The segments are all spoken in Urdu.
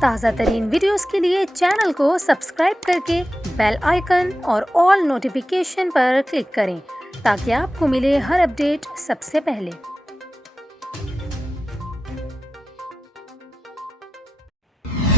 تازہ ترین ویڈیوز کے لیے چینل کو سبسکرائب کر کے بیل آئیکن اور آل نوٹیفیکیشن پر کلک کریں تاکہ آپ کو ملے ہر اپڈیٹ سب سے پہلے۔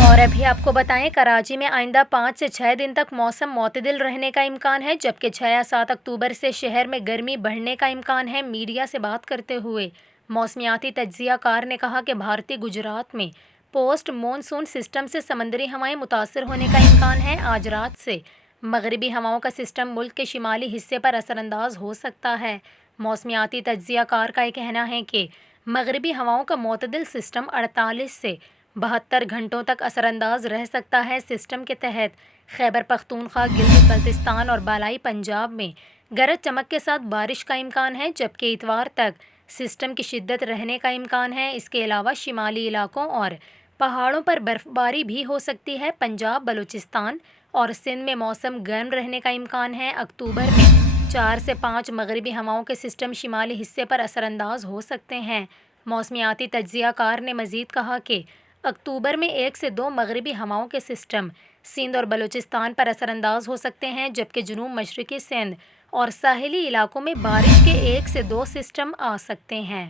اور ابھی آپ کو بتائیں، کراچی میں آئندہ 5 سے 6 دن تک موسم معتدل رہنے کا امکان ہے، جبکہ 6 یا 7 اکتوبر سے شہر میں گرمی بڑھنے کا امکان ہے۔ میڈیا سے بات کرتے ہوئے موسمیاتی تجزیہ کار نے کہا کہ بھارتی گجرات میں پوسٹ مون سون سسٹم سے سمندری ہوائیں متاثر ہونے کا امکان ہے۔ آج رات سے مغربی ہواؤں کا سسٹم ملک کے شمالی حصے پر اثر انداز ہو سکتا ہے۔ موسمیاتی تجزیہ کار کا یہ کہنا ہے کہ مغربی ہواؤں کا معتدل سسٹم 48 سے 72 گھنٹوں تک اثر انداز رہ سکتا ہے۔ سسٹم کے تحت خیبر پختونخوا، گلگت بلتستان اور بالائی پنجاب میں گرج چمک کے ساتھ بارش کا امکان ہے، جبکہ اتوار تک سسٹم کی شدت رہنے کا امکان ہے۔ اس کے علاوہ شمالی علاقوں اور پہاڑوں پر برف باری بھی ہو سکتی ہے۔ پنجاب، بلوچستان اور سندھ میں موسم گرم رہنے کا امکان ہے۔ اکتوبر میں 4 سے 5 مغربی ہواؤں کے سسٹم شمالی حصے پر اثر انداز ہو سکتے ہیں۔ موسمیاتی تجزیہ کار نے مزید کہا کہ اکتوبر میں 1 سے 2 مغربی ہواؤں کے سسٹم سندھ اور بلوچستان پر اثر انداز ہو سکتے ہیں، جبکہ جنوب مشرقی سندھ اور ساحلی علاقوں میں بارش کے 1 سے 2 سسٹم آ سکتے ہیں۔